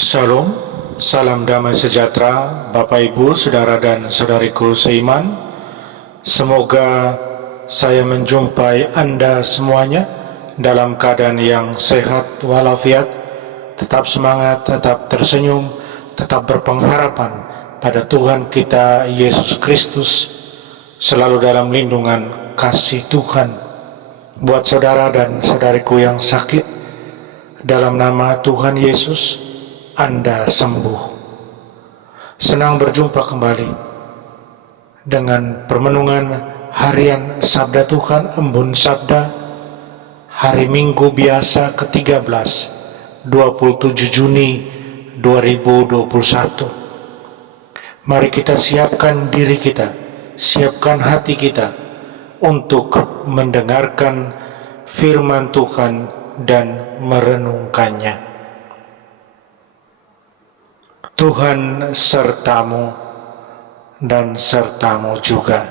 Salam, salam damai sejahtera Bapak Ibu, Saudara dan Saudariku seiman. Semoga saya menjumpai Anda semuanya dalam keadaan yang sehat walafiat, tetap semangat, tetap tersenyum, tetap berpengharapan pada Tuhan kita Yesus Kristus, selalu dalam lindungan kasih Tuhan. Buat saudara dan saudariku yang sakit, dalam nama Tuhan Yesus Anda sembuh. Senang berjumpa kembali dengan permenungan harian Sabda Tuhan, Embun Sabda, hari Minggu biasa ke-13, 27 Juni 2021. Mari kita siapkan diri kita, siapkan hati kita untuk mendengarkan firman Tuhan dan merenungkannya. Tuhan sertamu dan sertamu juga.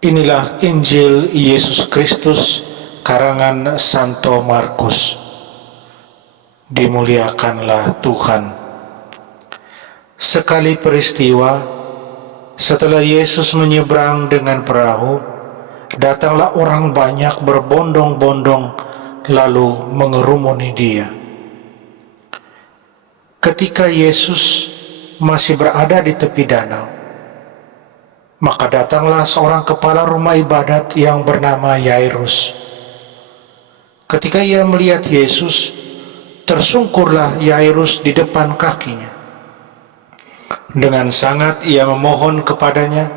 Inilah Injil Yesus Kristus karangan Santo Markus. Dimuliakanlah Tuhan. Sekali peristiwa, setelah Yesus menyeberang dengan perahu, datanglah orang banyak berbondong-bondong lalu mengerumuni dia. Ketika Yesus masih berada di tepi danau, maka datanglah seorang kepala rumah ibadat yang bernama Yairus. Ketika ia melihat Yesus, tersungkurlah Yairus di depan kakinya. Dengan sangat ia memohon kepadanya,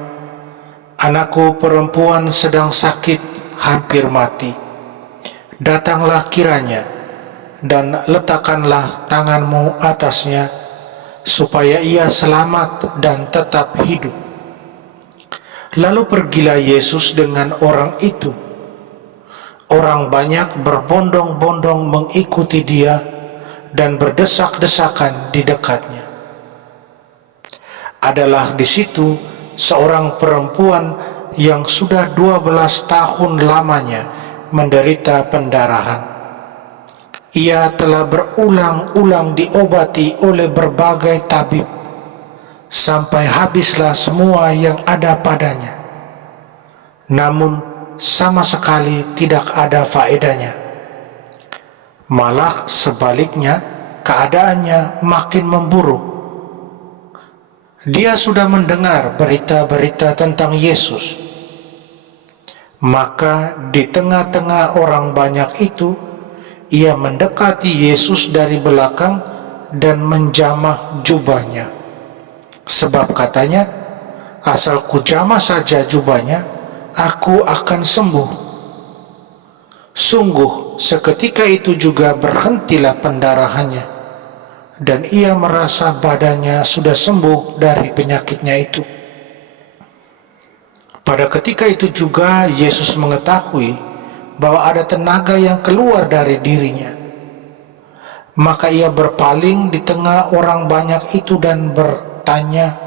"Anakku perempuan sedang sakit, hampir mati. Datanglah kiranya dan letakkanlah tanganmu atasnya, supaya ia selamat dan tetap hidup." Lalu pergilah Yesus dengan orang itu. Orang banyak berbondong-bondong mengikuti dia dan berdesak-desakan di dekatnya. Adalah di situ seorang perempuan yang sudah 12 tahun lamanya menderita pendarahan. Ia telah berulang-ulang diobati oleh berbagai tabib, sampai habislah semua yang ada padanya. Namun sama sekali tidak ada faedahnya. Malah sebaliknya, keadaannya makin memburuk. Dia sudah mendengar berita-berita tentang Yesus. Maka di tengah-tengah orang banyak itu, ia mendekati Yesus dari belakang dan menjamah jubahnya. Sebab katanya, "Asal kujamah saja jubahnya, aku akan sembuh." Sungguh seketika itu juga berhentilah pendarahannya, dan ia merasa badannya sudah sembuh dari penyakitnya itu. Pada ketika itu juga Yesus mengetahui bahwa ada tenaga yang keluar dari dirinya. Maka ia berpaling di tengah orang banyak itu dan bertanya,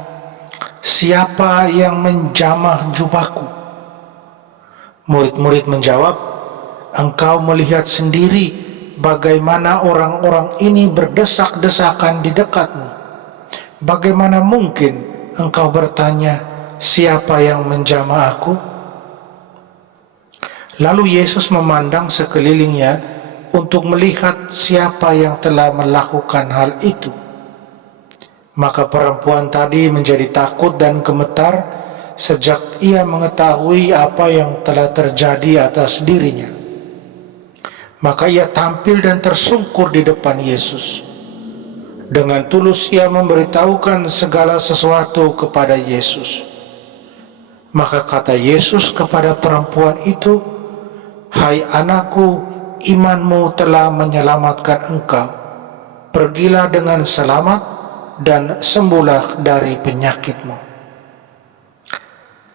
"Siapa yang menjamah jubahku?" Murid-murid menjawab, "Engkau melihat sendiri bagaimana orang-orang ini berdesak-desakan di dekatmu. Bagaimana mungkin engkau bertanya, 'Siapa yang menjamah aku?'" Lalu Yesus memandang sekelilingnya untuk melihat siapa yang telah melakukan hal itu. Maka perempuan tadi menjadi takut dan gemetar sejak ia mengetahui apa yang telah terjadi atas dirinya. Maka ia tampil dan tersungkur di depan Yesus. Dengan tulus ia memberitahukan segala sesuatu kepada Yesus. Maka kata Yesus kepada perempuan itu, "Hai anakku, imanmu telah menyelamatkan engkau. Pergilah dengan selamat dan sembuhlah dari penyakitmu."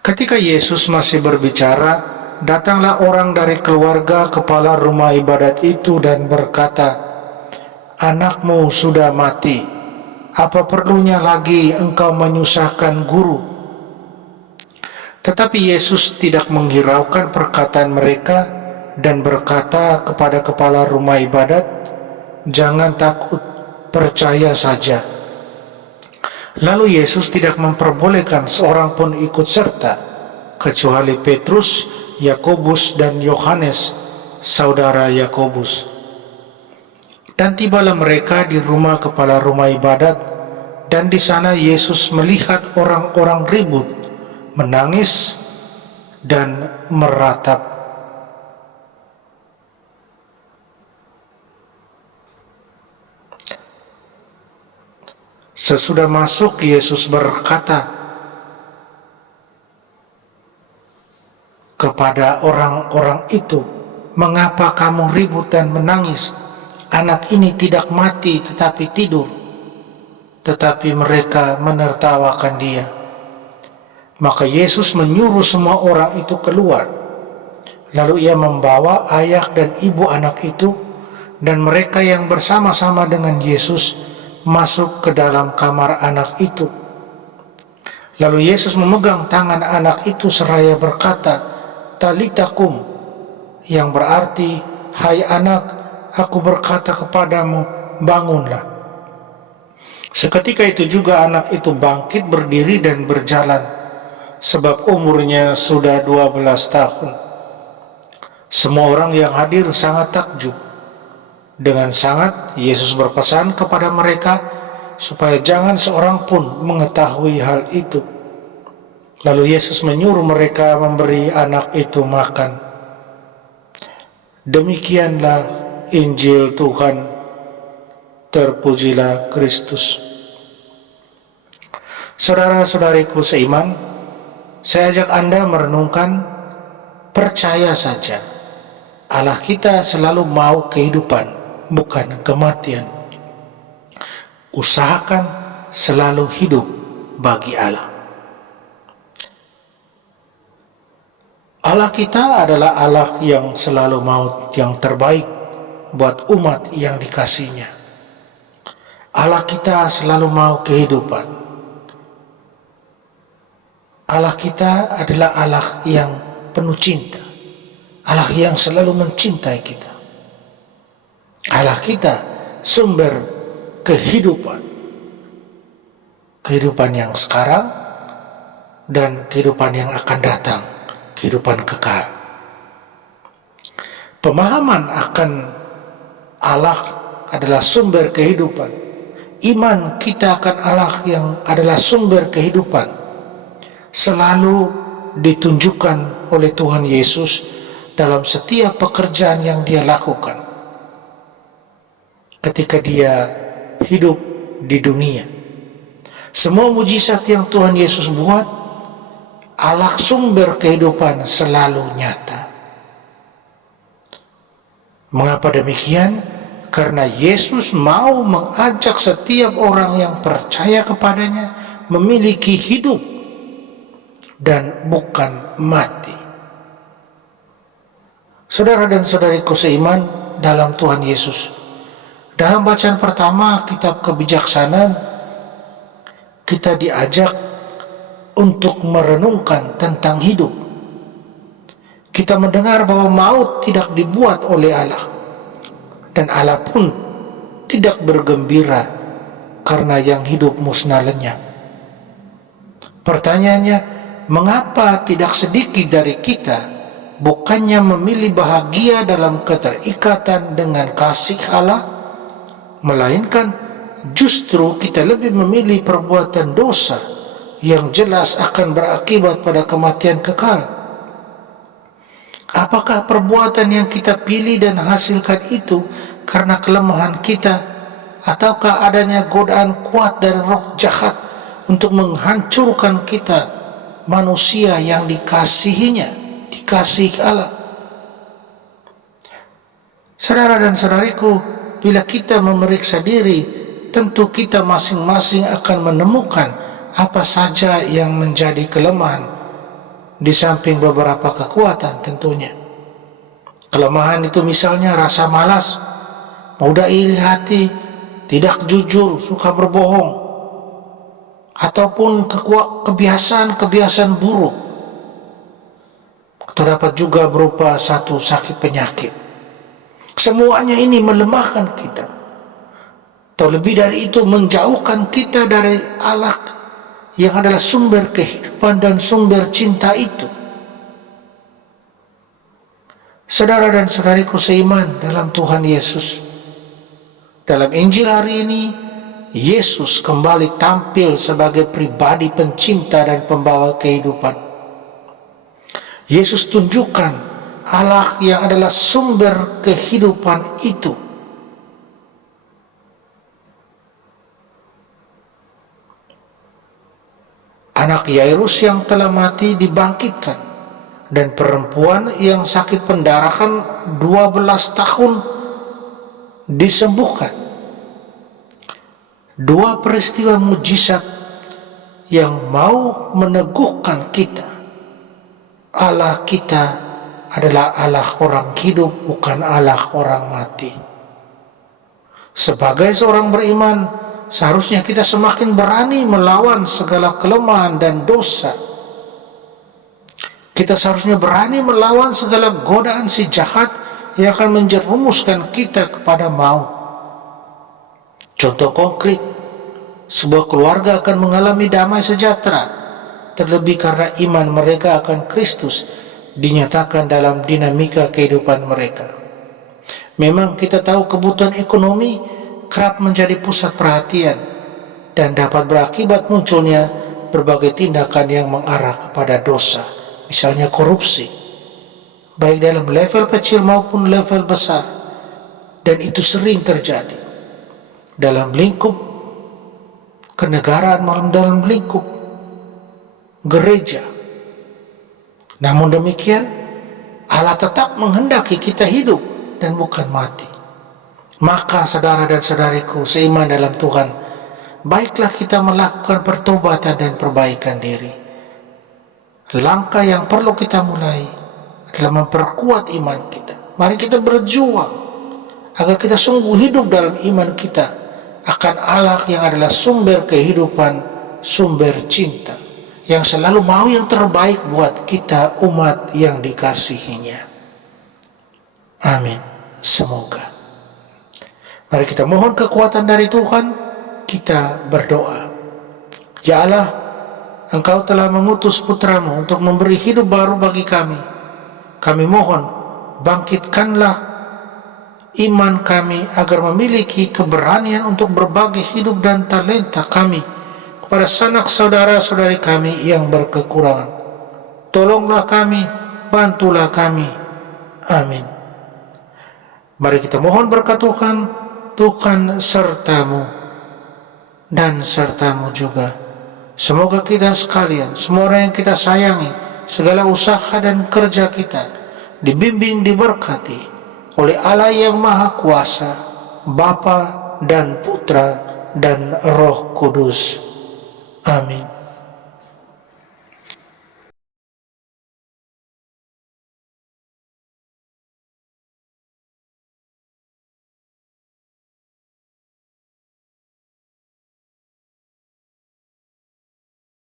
Ketika Yesus masih berbicara, datanglah orang dari keluarga kepala rumah ibadat itu dan berkata, "Anakmu sudah mati. Apa perlunya lagi engkau menyusahkan guru?" Tetapi Yesus tidak menghiraukan perkataan mereka dan berkata kepada kepala rumah ibadat, "Jangan takut, percaya saja. Lalu Yesus tidak memperbolehkan seorang pun ikut serta, kecuali Petrus, Yakobus, dan Yohanes, saudara Yakobus. Dan tibalah mereka di rumah kepala rumah ibadat, dan di sana Yesus melihat orang-orang ribut, menangis, dan meratap. Sesudah masuk, Yesus berkata kepada orang-orang itu, "Mengapa kamu ribut dan menangis? Anak ini tidak mati tetapi tidur." Tetapi mereka menertawakan dia. Maka Yesus menyuruh semua orang itu keluar. Lalu ia membawa ayah dan ibu anak itu dan mereka yang bersama-sama dengan Yesus masuk ke dalam kamar anak itu. Lalu Yesus memegang tangan anak itu seraya berkata, "Talita kum," yang berarti, "Hai anak, aku berkata kepadamu, bangunlah." Seketika itu juga anak itu bangkit berdiri dan berjalan, sebab umurnya sudah 12 tahun. Semua orang yang hadir sangat takjub. Dengan sangat Yesus berpesan kepada mereka supaya jangan seorang pun mengetahui hal itu. Lalu Yesus menyuruh mereka memberi anak itu makan. Demikianlah Injil Tuhan. Terpujilah Kristus. Saudara-saudariku seiman, saya ajak Anda merenungkan, percaya saja, Allah kita selalu mau kehidupan, bukan kematian. Usahakan selalu hidup bagi Allah. Allah kita adalah Allah yang selalu mau yang terbaik buat umat yang dikasihinya. Allah kita selalu mau kehidupan. Allah kita adalah Allah yang penuh cinta. Allah yang selalu mencintai kita. Allah kita sumber kehidupan. Kehidupan yang sekarang dan kehidupan yang akan datang. Kehidupan kekal. Pemahaman akan Allah adalah sumber kehidupan. Iman kita akan Allah yang adalah sumber kehidupan selalu ditunjukkan oleh Tuhan Yesus dalam setiap pekerjaan yang dia lakukan ketika dia hidup di dunia. Semua mujizat yang Tuhan Yesus buat, Allah sumber kehidupan selalu nyata. Mengapa demikian? Karena Yesus mau mengajak setiap orang yang percaya kepadanya memiliki hidup dan bukan mati. Saudara dan saudariku seiman dalam Tuhan Yesus, dalam bacaan pertama kitab kebijaksanaan, kita diajak untuk merenungkan tentang hidup. Kita mendengar bahwa maut tidak dibuat oleh Allah. Dan Allah pun tidak bergembira karena yang hidup musnah lenyap. Pertanyaannya, mengapa tidak sedikit dari kita bukannya memilih bahagia dalam keterikatan dengan kasih Allah, melainkan justru kita lebih memilih perbuatan dosa yang jelas akan berakibat pada kematian kekal? Apakah perbuatan yang kita pilih dan hasilkan itu karena kelemahan kita, ataukah adanya godaan kuat dari roh jahat untuk menghancurkan kita, manusia yang dikasihinya, dikasihi Allah? Saudara dan saudariku, bila kita memeriksa diri, tentu kita masing-masing akan menemukan apa saja yang menjadi kelemahan, di samping beberapa kekuatan tentunya. Kelemahan itu misalnya rasa malas, mudah iri hati, tidak jujur, suka berbohong, ataupun kebiasaan-kebiasaan buruk. Atau dapat juga berupa satu sakit penyakit. Semuanya ini melemahkan kita. atau lebih dari itu menjauhkan kita dari Allah yang adalah sumber kehidupan dan sumber cinta itu. Saudara dan saudariku seiman dalam Tuhan Yesus, dalam Injil hari ini Yesus kembali tampil sebagai pribadi pencinta dan pembawa kehidupan. Yesus tunjukkan Allah yang adalah sumber kehidupan itu. Anak Yairus yang telah mati dibangkitkan, dan perempuan yang sakit pendarahan 12 tahun disembuhkan. Dua peristiwa mujizat yang mau meneguhkan kita. Allah kita adalah Allah orang hidup, bukan Allah orang mati. Sebagai seorang beriman, seharusnya kita semakin berani melawan segala kelemahan dan dosa. Kita seharusnya berani melawan segala godaan si jahat yang akan menjerumuskan kita kepada maut. Contoh konkret, sebuah keluarga akan mengalami damai sejahtera, terlebih karena iman mereka akan Kristus dinyatakan dalam dinamika kehidupan mereka. Memang kita tahu kebutuhan ekonomi kerap menjadi pusat perhatian dan dapat berakibat munculnya berbagai tindakan yang mengarah kepada dosa, misalnya korupsi, baik dalam level kecil maupun level besar, dan itu sering terjadi dalam lingkup kenegaraan maupun dalam lingkup gereja. Namun demikian, Allah tetap menghendaki kita hidup dan bukan mati. Maka saudara dan saudariku seiman dalam Tuhan, baiklah kita melakukan pertobatan dan perbaikan diri. Langkah yang perlu kita mulai adalah memperkuat iman kita. Mari kita berjuang agar kita sungguh hidup dalam iman kita akan Allah yang adalah sumber kehidupan, sumber cinta, yang selalu mau yang terbaik buat kita umat yang dikasihinya. Amin. Semoga. Mari kita mohon kekuatan dari Tuhan. Kita berdoa. Ya Allah, Engkau telah mengutus putramu untuk memberi hidup baru bagi kami. Kami mohon, bangkitkanlah iman kami agar memiliki keberanian untuk berbagi hidup dan talenta kami kepada sanak saudara-saudari kami yang berkekurangan. Tolonglah kami, bantulah kami. Amin. Mari kita mohon berkat Tuhan. Tuhan sertamu dan sertamu juga. Semoga kita sekalian, semua orang yang kita sayangi, segala usaha dan kerja kita dibimbing, diberkati oleh Allah yang Maha Kuasa, Bapa dan Putra dan Roh Kudus. Amin.